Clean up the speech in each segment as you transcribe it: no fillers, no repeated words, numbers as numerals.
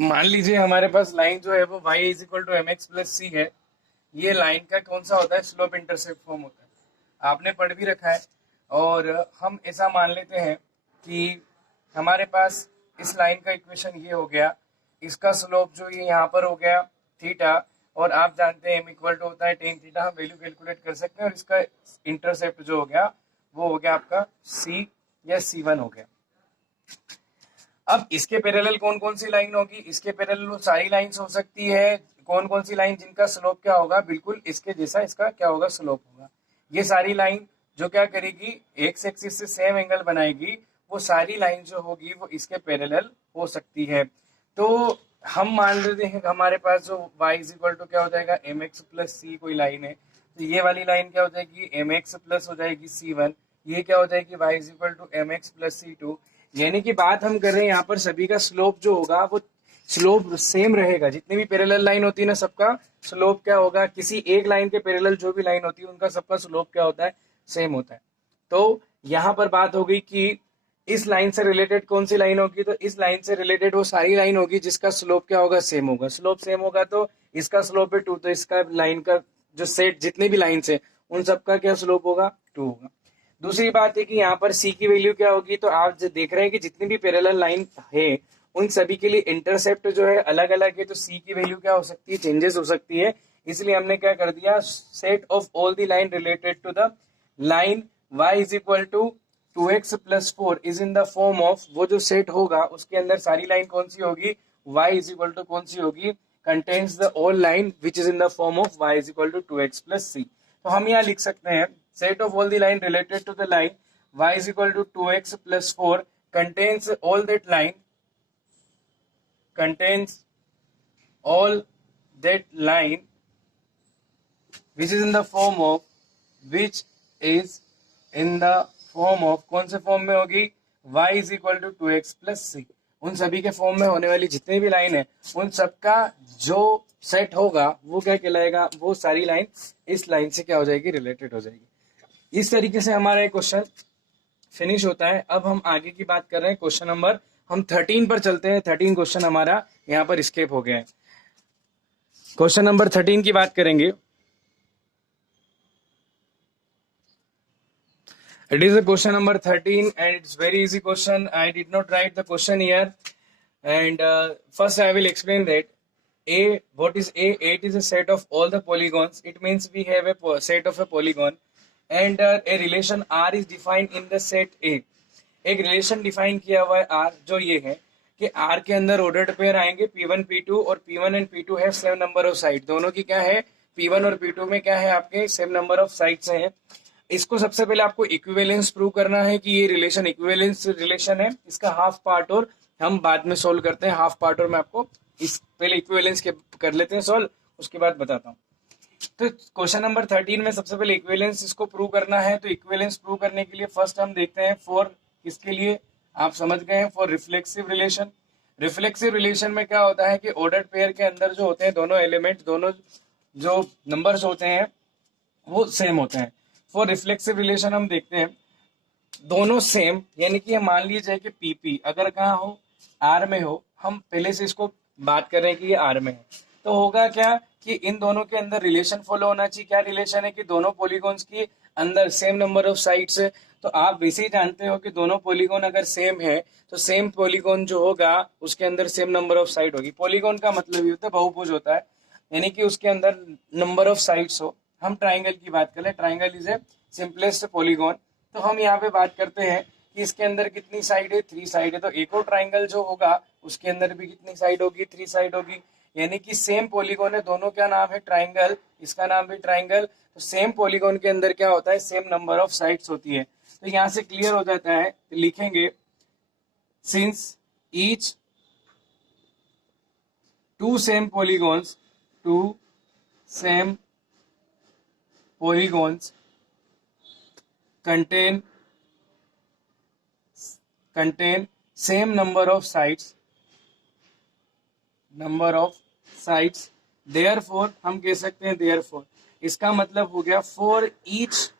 मान लीजिए हमारे पास लाइन जो है वो y is equal to M x plus C है। ये लाइन का कौन सा होता है, स्लोप इंटरसेप्ट फॉर्म होता है, आपने पढ़ भी रखा है। और हम ऐसा मान लेते हैं कि हमारे पास इस लाइन का इक्वेशन ये हो गया, इसका स्लोप जो ये यहाँ पर हो गया थीटा, और आप जानते हैं m इक्वल टू होता है टेन थीटा, हम वैल्यू कैलकुलेट कर सकते हैं। और इसका इंटरसेप्ट जो हो गया वो हो गया आपका c या c1 हो गया। अब इसके पैरेलल कौन कौन सी लाइन होगी, इसके पैरेलल वो सारी लाइंस हो सकती है। कौन कौन सी लाइन जिनका स्लोप क्या होगा, बिल्कुल इसके जैसा इसका क्या होगा, स्लोप होगा। ये सारी लाइन जो क्या करेगी, एक्स एक्सिस से सेम एंगल बनाएगी, वो सारी लाइन जो होगी वो इसके पैरेलल हो सकती है। तो हम मान लेते हैं हमारे पास जो y इज इक्वल टू क्या हो जाएगा, एम एक्स प्लस सी कोई लाइन है, तो ये वाली लाइन क्या हो जाएगी, एम एक्स प्लस हो जाएगी c1। ये क्या हो जाएगी, y is equal to M x plus c2। यानी कि बात हम कर रहे हैं यहाँ पर सभी का स्लोप जो होगा वो स्लोप सेम रहेगा। जितनी भी पैरेलल लाइन होती है ना, सबका स्लोप क्या होगा, किसी एक लाइन के पैरेलल जो भी लाइन होती है उनका सबका स्लोप क्या होता है, सेम होता है। तो यहाँ पर बात हो गई कि इस लाइन से रिलेटेड कौन सी लाइन होगी, तो इस लाइन से रिलेटेड वो सारी लाइन होगी जिसका स्लोप क्या होगा, सेम होगा। स्लोप सेम होगा तो इसका स्लोप है 2, तो इसका लाइन का जो सेट जितने भी लाइन्स है उन सबका क्या स्लोप होगा, 2 होगा। दूसरी बात है कि यहाँ पर c की वैल्यू क्या होगी, तो आप जो देख रहे हैं कि जितनी भी पैरेलल लाइन है उन सभी के लिए इंटरसेप्ट जो है अलग अलग है, तो c की वैल्यू क्या हो सकती है, चेंजेस हो सकती है। इसलिए हमने क्या कर दिया, set of all the line related to the line y is equal to 2x plus 4 is in the form of, वो जो सेट होगा उसके अंदर सारी लाइन कौन सी होगी, y इज इक्वल टू कौन सी होगी, contains the all line which is in the form of y is equal to 2x plus c। तो हम यहाँ लिख सकते हैं set of all the line related to the line y is equal to 2x plus 4 contains all that line, contains all that line which is in the form of, which is in the form of, कौन से form में होगी, y is equal to 2x plus c। उन सभी के form में होने वाली जितनी भी लाइन है उन सबका जो सेट होगा वो क्या कहलाएगा, वो सारी लाइन इस लाइन से क्या हो जाएगी, रिलेटेड हो जाएगी। इस तरीके से हमारा एक क्वेश्चन फिनिश होता है। अब हम आगे की बात कर रहे हैं, क्वेश्चन नंबर हम 13 पर चलते हैं। 13 क्वेश्चन हमारा यहाँ पर स्केप हो गया है। क्वेश्चन नंबर 13 की बात करेंगे। It is a question number 13 and it's very easy question. I did not write the question here, and first I will explain that. What is A? It is a set of all the polygons. It means we have a set of a polygon, and a relation R is defined in the set A. एक relation define किया हुआ है R, जो ये है कि R के अंदर ऑर्डर्ड पेयर आएंगे P1 P2, और P1 एंड P2 है सेम नंबर ऑफ साइड। दोनों की क्या है, P1 और P2 में क्या है, आपके सेम नंबर ऑफ साइड्स हैं। इसको सबसे पहले आपको इक्विवेलेंस प्रूव करना है कि ये रिलेशन इक्विवेलेंस रिलेशन है। इसका हाफ पार्ट और हम बाद में सोल्व करते हैं। हाफ पार्ट और मैं आपको इस पहले इक्विवेलेंस के कर लेते हैं सोल्व, उसके बाद बताता हूँ। तो क्वेश्चन नंबर 13 में सबसे पहले इक्विवेलेंस इसको प्रूव करना है। तो इक्विवेलेंस प्रूव करने के लिए फर्स्ट हम देखते हैं फॉर, किसके लिए, आप समझ गए हैं, for reflexive relation. Reflexive relation में क्या होता है कि ऑर्डर्ड पेयर के अंदर जो होते हैं दोनों एलिमेंट, दोनों जो नंबर्स होते हैं वो सेम होते हैं। फॉर रिफ्लेक्सिव रिलेशन हम देखते हैं दोनों सेम, यानी कि मान लीजिए कि पीपी अगर कहाँ हो, आर में हो, हम पहले से इसको बात कर रहे हैं कि ये आर में है, तो होगा क्या कि इन दोनों के अंदर रिलेशन फॉलो होना चाहिए। क्या रिलेशन है कि दोनों पॉलीगॉन्स की अंदर सेम नंबर ऑफ साइड्स है। तो आप वैसे ही जानते हो कि दोनों पॉलीगॉन अगर सेम है तो सेम पॉलीगॉन जो होगा उसके अंदर सेम नंबर ऑफ साइड होगी। पॉलीगॉन का मतलब ये होता है बहुभुज होता है, यानी कि उसके अंदर नंबर ऑफ साइड्स हो। हम ट्राइंगल की बात करें, triangle is a simplest polygon. तो हम यहाँ पे बात करते हैं कि इसके अंदर कितनी साइड है, 3 साइड है। तो एक और ट्राइंगल जो होगा उसके अंदर भी कितनी साइड होगी, 3 साइड होगी। यानी कि सेम पॉलीगॉन है, दोनों क्या नाम है, ट्राइंगल, इसका नाम भी ट्राइंगल। तो सेम पॉलीगॉन के अंदर क्या होता है, सेम नंबर ऑफ साइड्स होती है। तो यहाँ से क्लियर हो जाता है, तो लिखेंगे since each two same polygons contain same number of sides, therefore हम कह सकते हैं therefore, इसका मतलब हो गया फॉर ईच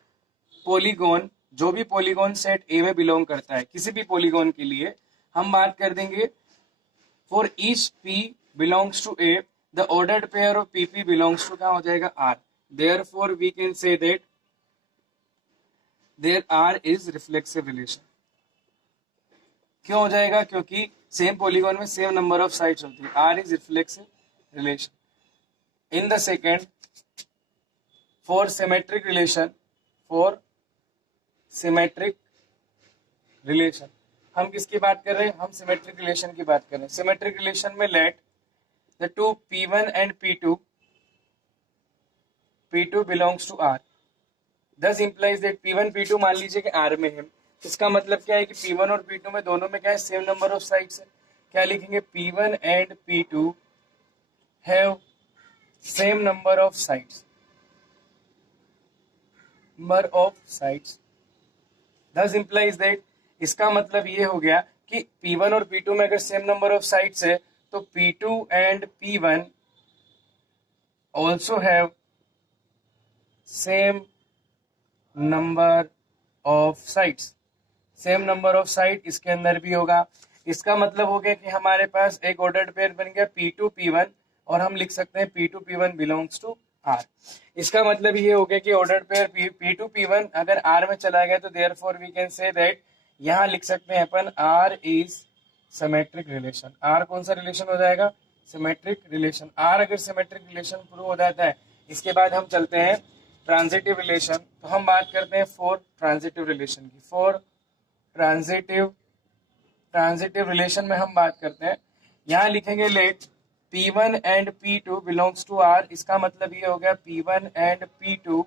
पॉलीगॉन, जो भी पॉलीगॉन सेट ए में बिलोंग करता है, किसी भी पॉलीगॉन के लिए हम बात कर देंगे for each P belongs to A the ordered pair of P P belongs to क्या हो जाएगा R. Therefore we can say that there R is reflexive relation. क्यों हो जाएगा? क्योंकि सेम पॉलीगॉन में सेम नंबर ऑफ साइड्स होती है. R is reflexive relation. In the second, for symmetric relation, for symmetric relation, हम किसकी बात कर रहे हैं? हम सिमेट्रिक रिलेशन की बात कर रहे हैं. सिमेट्रिक रिलेशन में let the two P1 and P2 belongs to R. This implies that P1 P2 मान लीजिए कि R में है. इसका मतलब क्या है कि P1 और P2 में दोनों में क्या है? सेम नंबर ऑफ साइड्स है. क्या लिखेंगे? P1 and P2 have same number of sides. Number of sides दस इंप्लाइज दैट, इसका मतलब ये हो गया कि P1 और P2 में अगर सेम नंबर ऑफ साइड्स है तो P2 and P1 also have same number of sides. Same number of side इसके अंदर भी होगा. इसका मतलब हो गया कि हमारे पास एक ऑर्डर्ड पेयर बन गया P2 P1 और हम लिख सकते हैं P2 P1 belongs to R. इसका मतलब ये हो गया कि ऑर्डर्ड पेयर P2 P1 अगर R में चला गया तो therefore we can say that, यहां लिख सकते हैं अपन R is symmetric relation. R कौन सा रिलेशन हो जाएगा? Symmetric relation. R अगर सिमेट्रिक रिलेशन प्रूव हो जाता है, इसके बाद हम चलते हैं ट्रांजिटिव रिलेशन. तो हम बात करते हैं फॉर ट्रांजिटिव रिलेशन की. फॉर ट्रांजिटिव रिलेशन में हम बात करते हैं, यहां लिखेंगे let P1 and P2 belongs to R. इसका मतलब ये हो गया P1 and P2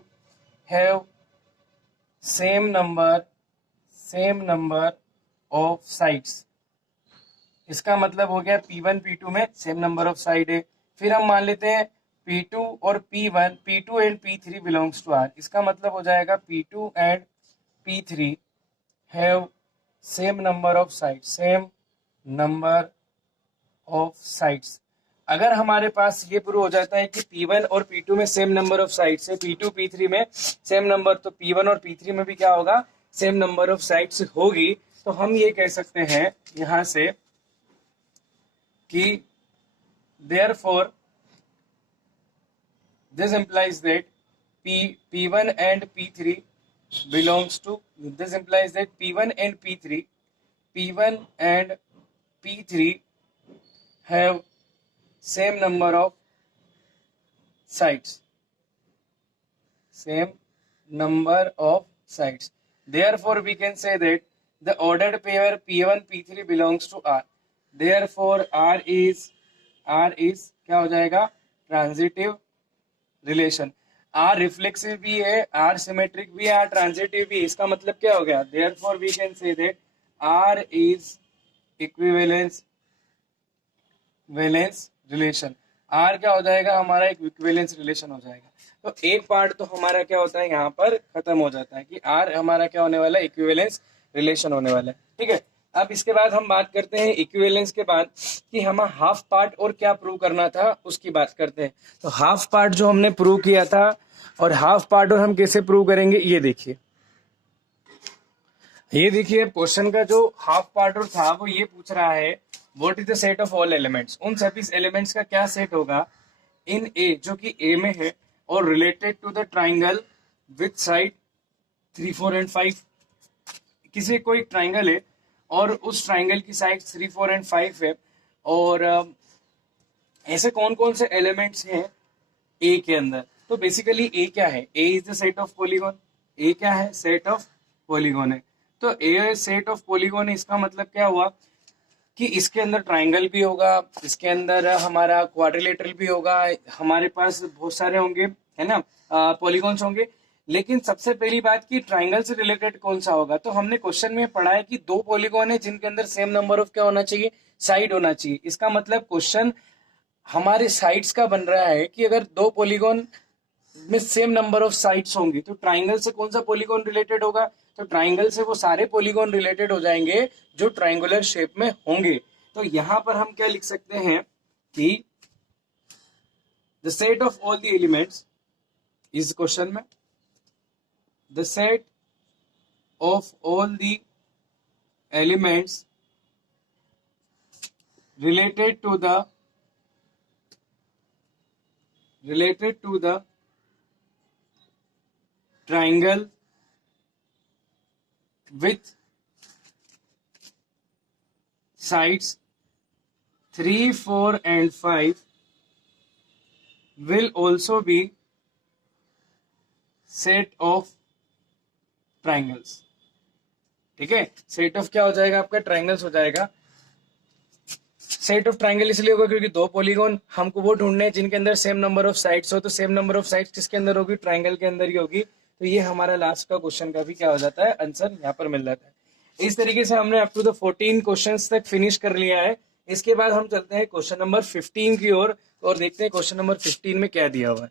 have same number of sides. इसका मतलब हो गया P1 P2 में सेम नंबर ऑफ साइड है. फिर हम मान लेते हैं P2 और P2 and P3 belongs to R. इसका मतलब हो जाएगा P2 and P3 have same number of sides. Same number of sides. अगर हमारे पास ये प्रूव हो जाता है कि P1 और P2 में सेम नंबर ऑफ साइड्स है, P2 P3 में सेम नंबर, तो P1 और P3 में भी क्या होगा? सेम नंबर ऑफ साइड्स होगी. तो हम ये कह सकते हैं यहां से कि therefore this implies that P1 and P3 belongs to, this implies that P1 and P3 have same number of sides. Same number of sides. Therefore, we can say that the ordered pair P1 P3 belongs to R. Therefore, R is क्या हो जाएगा? Transitive relation. R reflexive भी है, R symmetric भी है, R transitive भी है. इसका मतलब क्या हो गया? Therefore, we can say that R is equivalence relation. R क्या हो जाएगा? हमारा एक इक्विवेलेंस रिलेशन हो जाएगा. तो एक पार्ट तो हमारा क्या होता है यहाँ पर खत्म हो जाता है कि R हमारा क्या होने वाला है? इक्विवेलेंस रिलेशन होने वाला है. ठीक है. अब इसके बाद हम बात करते हैं इक्विवेलेंस के बाद कि हम हाफ पार्ट और क्या प्रूव करना था उसकी बात करते हैं. तो हाफ पार्ट जो हमने प्रूव किया था, और हाफ पार्ट और हम कैसे प्रूव करेंगे ये देखिए. क्वेश्चन का जो हाफ पार्ट और था वो ये पूछ रहा है what is the set of all elements. उन सभी एलिमेंट्स का क्या सेट होगा इन ए, जो कि ए में है, और related to the triangle with side 3, 4 and 5. किसी कोई ट्राइंगल है और उस ट्राइंगल की साइड 3, 4 एंड 5 है, और ऐसे कौन कौन से एलिमेंट्स हैं ए के अंदर. तो बेसिकली ए क्या है? A is the set of polygon. A क्या है? सेट ऑफ पॉलीगॉन है. तो ए सेट ऑफ पॉलीगॉन है. इसका मतलब क्या हुआ कि इसके अंदर ट्राइंगल भी होगा, इसके अंदर हमारा क्वाड्रिलेटरल भी होगा, हमारे पास बहुत सारे होंगे, है ना, पॉलीगॉन्स होंगे. लेकिन सबसे पहली बात कि ट्राइंगल से रिलेटेड कौन सा होगा. तो हमने क्वेश्चन में पढ़ा है कि 2 पॉलीगॉन है जिनके अंदर सेम नंबर ऑफ क्या होना चाहिए? साइड होना चाहिए. इसका मतलब क्वेश्चन हमारे साइड्स का बन रहा है कि अगर 2 पॉलीगॉन में सेम नंबर ऑफ साइड्स होंगी तो ट्राइंगल से कौन सा पॉलीगॉन रिलेटेड होगा? तो ट्राइंगल से वो सारे पॉलीगॉन रिलेटेड हो जाएंगे जो ट्राइंगुलर शेप में होंगे. तो यहां पर हम क्या लिख सकते हैं कि the set of all the elements इस क्वेश्चन में, the set of all the elements related to the triangle with sides 3, 4 and 5 will also be set of triangles. ठीक है, सेट ऑफ क्या हो जाएगा आपका, ट्राइंगल्स हो जाएगा. सेट ऑफ ट्राइंगल इसलिए होगा क्योंकि दो पॉलीगॉन हमको वो ढूंढने हैं जिनके अंदर सेम नंबर ऑफ साइड्स हो. तो सेम नंबर ऑफ साइड्स किसके अंदर होगी, ट्राइंगल के अंदर ही होगी. तो ये हमारा लास्ट का क्वेश्चन का भी क्या हो जाता है, आंसर यहाँ पर मिल जाता है. इस तरीके से हमने अप टू द 14 क्वेश्चंस तक फिनिश कर लिया है. इसके बाद हम चलते हैं क्वेश्चन नंबर 15 की ओर और देखते हैं क्वेश्चन नंबर 15 में क्या दिया हुआ है.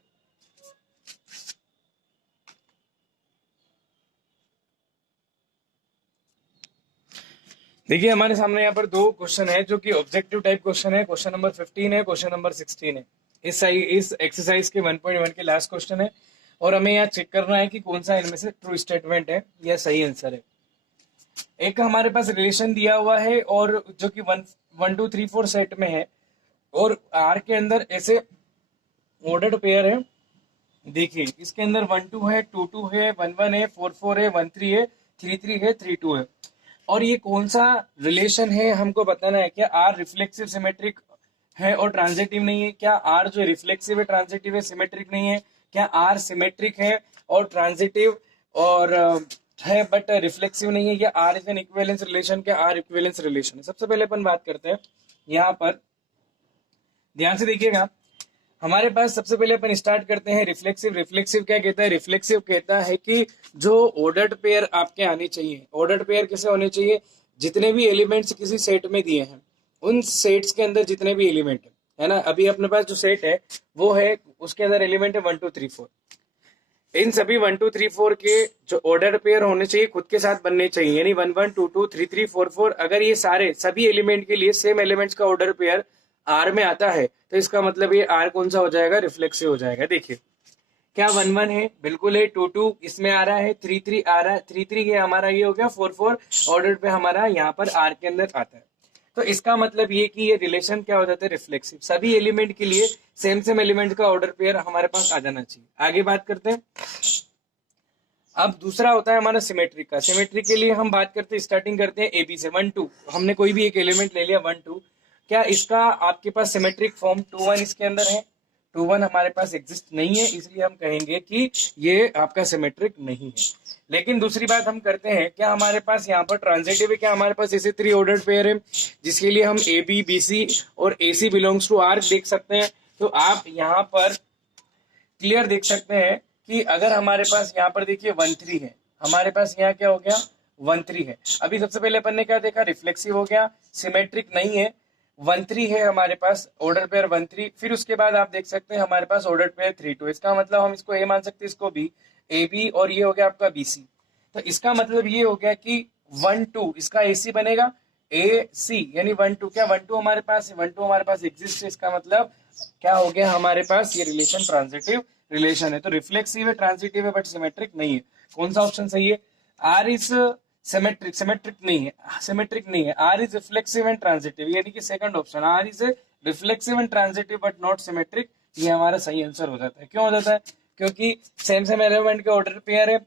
देखिए हमारे सामने यहाँ पर दो क्वेश्चन है जो कि ऑब्जेक्टिव टाइप क्वेश्चन है. क्वेश्चन नंबर 15 है, क्वेश्चन नंबर 16 है. इस एक्सरसाइज के 1.1 के लास्ट क्वेश्चन है और हमें यहाँ चेक करना है कि कौन सा इनमें से ट्रू स्टेटमेंट है या सही आंसर है. एक हमारे पास रिलेशन दिया हुआ है और जो कि 1 2 3 4 सेट में है और आर के अंदर ऐसे ऑर्डर्ड पेयर है. देखिए इसके अंदर 1 2 है, 2 2 है, 1 1 है, 4 4 है, 1 3 है, 3 3 है, 3 2 है. और ये कौन सा रिलेशन है हमको बताना है. क्या आर रिफ्लेक्सिव सिमेट्रिक है और ट्रांजिटिव नहीं है, क्या आर जो रिफ्लेक्सिव है ट्रांजिटिव है सिमेट्रिक नहीं है, क्या आर सिमेट्रिक है और ट्रांजिटिव और है बट रिफ्लेक्सिव नहीं है, या R is an equivalence relation, क्या आर इक्विवेलेंस रिलेशन है. सबसे पहले अपन बात करते हैं, यहाँ पर ध्यान से देखिएगा. हमारे पास सबसे पहले अपन स्टार्ट करते हैं रिफ्लेक्सिव. रिफ्लेक्सिव क्या कहता है, रिफ्लेक्सिव कहता है कि जो ऑर्डर्ड पेयर आपके आने चाहिए. ऑर्डर्ड पेयर कैसे होने चाहिए, जितने भी एलिमेंट्स किसी सेट में दिए हैं उन सेट्स के अंदर जितने भी एलिमेंट है ना, अभी अपने पास जो सेट है वो है उसके अंदर एलिमेंट है 1 2 3 4. इन सभी 1 2 3 4 के जो ऑर्डर पेयर होने चाहिए खुद के साथ बनने चाहिए, यानी 1 1 2 2 3 3 4 4. अगर ये सारे सभी एलिमेंट के लिए सेम एलिमेंट्स का ऑर्डर पेयर आर में आता है तो इसका मतलब ये आर कौन सा हो जाएगा, रिफ्लेक्सिव हो जाएगा. देखिए क्या 1 1 है, बिल्कुल है. 2 2 इसमें आ रहा है, 3 3 आ रहा है, 3 3 ये हमारा ये हो गया, 4 4 ऑर्डर पे हमारा यहाँ पर आर के अंदर आता है. तो इसका मतलब ये कि ये रिलेशन क्या हो जाता है, रिफ्लेक्सिव. सभी एलिमेंट के लिए सेम सेम एलिमेंट का ऑर्डर पेयर हमारे पास आ जाना चाहिए. आगे बात करते हैं. अब दूसरा होता है हमारा सिमेट्रिक का. सिमेट्रिक के लिए हम बात करते हैं, स्टार्टिंग करते हैं ए बी से. 1 2 हमने कोई भी एक एलिमेंट ले लिया 1 2. क्या इसका आपके पास सिमेट्रिक फॉर्म 2 1 इसके अंदर है, 2 1 हमारे पास एग्जिस्ट नहीं है, इसलिए हम कहेंगे कि ये आपका सिमेट्रिक नहीं है. लेकिन दूसरी बात हम करते हैं, क्या हमारे पास यहाँ पर ट्रांजिटिव है, क्या हमारे पास ऐसे 3 ऑर्डर्ड पेयर है जिसके लिए हम ए बी बी सी और ए सी बिलोंग्स टू आर देख सकते हैं. तो आप यहाँ पर क्लियर देख सकते हैं कि अगर हमारे पास यहाँ पर देखिए 1 3 है, हमारे पास यहाँ क्या हो गया 1 3 है. अभी सबसे पहले अपन ने क्या देखा, रिफ्लेक्सिव हो गया, सिमेट्रिक नहीं है. 1 3 है हमारे पास ऑर्डर पेयर 1 3. फिर उसके बाद आप देख सकते हैं हमारे पास ऑर्डर पेयर 3 2. इसका मतलब हम इसको ए मान सकते हैं, इसको बी, ए बी, और ये हो गया आपका बी सी. तो इसका मतलब ये हो गया कि 1 2 इसका ए सी बनेगा, ए सी यानी 1 2. क्या 1 2 हमारे पास, 1 2 हमारे पास एग्जिस्ट है. इसका मतलब क्या हो गया हमारे पास, ये रिलेशन ट्रांजिटिव रिलेशन है. तो रिफ्लेक्सिव है, ट्रांजिटिव है, बट सिमेट्रिक नहीं है. कौन सा ऑप्शन सही है, आर इज सिमेट्रिक. सिमेट्रिक नहीं है, सिमेट्रिक नहीं है. R is reflexive and transitive, यानी कि second option R is reflexive and transitive but not symmetric, ये हमारा सही आंसर हो जाता है. क्यों हो जाता है, क्योंकि सेम सेम एलिमेंट के ऑर्डर पेयर है,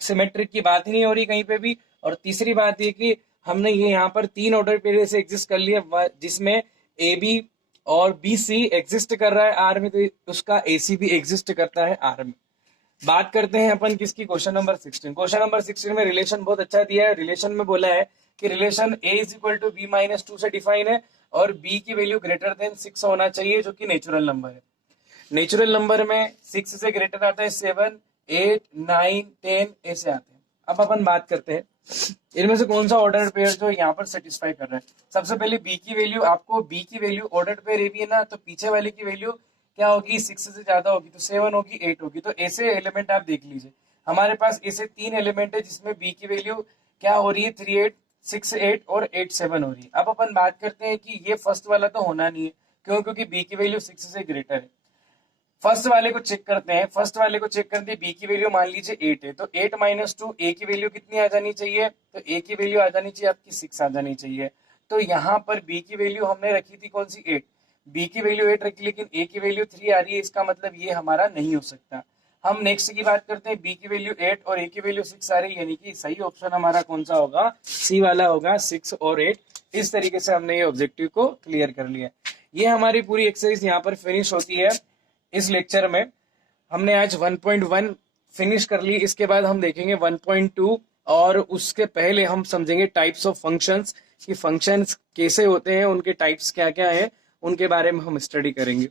सिमेट्रिक की बात ही नहीं हो रही कहीं पे भी. और तीसरी बात ये कि हमने ये यहाँ पर 3 ऑर्डर पेयर से एग्जिस्ट कर लिया जिसमें ए बी और बी सी एग्जिस्ट कर रहा है आर में, तो उसका ए सी भी एग्जिस्ट करता है आर में. बात करते हैं अपन किसकी, क्वेश्चन नंबर 16. क्वेश्चन नंबर 16 में रिलेशन बहुत अच्छा दिया है. रिलेशन में बोला है कि relation A is equal to B minus 2 से डिफाइन है और बी की वैल्यू ग्रेटर देन 6 होना चाहिए, जो कि नेचुरल नंबर है. नेचुरल नंबर में 6 से ग्रेटर आता है 7 8 9 10 ऐसे आते हैं. अब अपन बात करते हैं इनमें से कौन सा ऑर्डर पेयर जो यहाँ पर सेटिस्फाई कर रहा है. सबसे पहले बी की वैल्यू, आपको बी की value order pair A B है ना, तो पीछे वाले की वैल्यू क्या होगी, 6 से ज्यादा होगी, तो 7 होगी, 8 होगी. तो ऐसे एलिमेंट आप देख लीजिए. हमारे पास ऐसे 3 एलिमेंट है जिसमें बी की वैल्यू क्या हो रही है, 3 8 6 8 और 8 7 हो रही है. अब अपन बात करते हैं कि ये फर्स्ट वाला तो होना नहीं है. क्यों, क्योंकि बी की वैल्यू 6 से ग्रेटर है. फर्स्ट वाले को चेक करते हैं. फर्स्ट वाले को चेक करते हैं, बी की वैल्यू मान लीजिए 8 है, तो 8 माइनस 2 ए की वैल्यू कितनी आ जानी चाहिए, तो ए की वैल्यू आ जानी चाहिए आपकी 6 आ जानी चाहिए. तो यहाँ पर b की वैल्यू हमने रखी थी कौन सी 8, b की वैल्यू 8 रखी लेकिन a की वैल्यू 3 आ रही है, इसका मतलब ये हमारा नहीं हो सकता। हम नेक्स्ट की बात करते हैं, b की वैल्यू 8 और a की वैल्यू 6 आ रही है, यानी कि सही ऑप्शन हमारा कौन सा होगा, सी वाला होगा, 6 और 8। इस तरीके से हमने ये ऑब्जेक्टिव को क्लियर कर लिया। ये हमारी पूरी एक्सरसाइज यहाँ पर फिनिश होती है इस लेक्चर में। हमने आज 1.1 फिनिश कर ली, इसके बाद हम देखेंगे 1.2 और उसके पहले हम समझेंगे टाइप्स ऑफ फंक्शंस, कि फंक्शंस कैसे होते हैं, उनके टाइप्स क्या क्या है, उनके बारे में हम स्टडी करेंगे।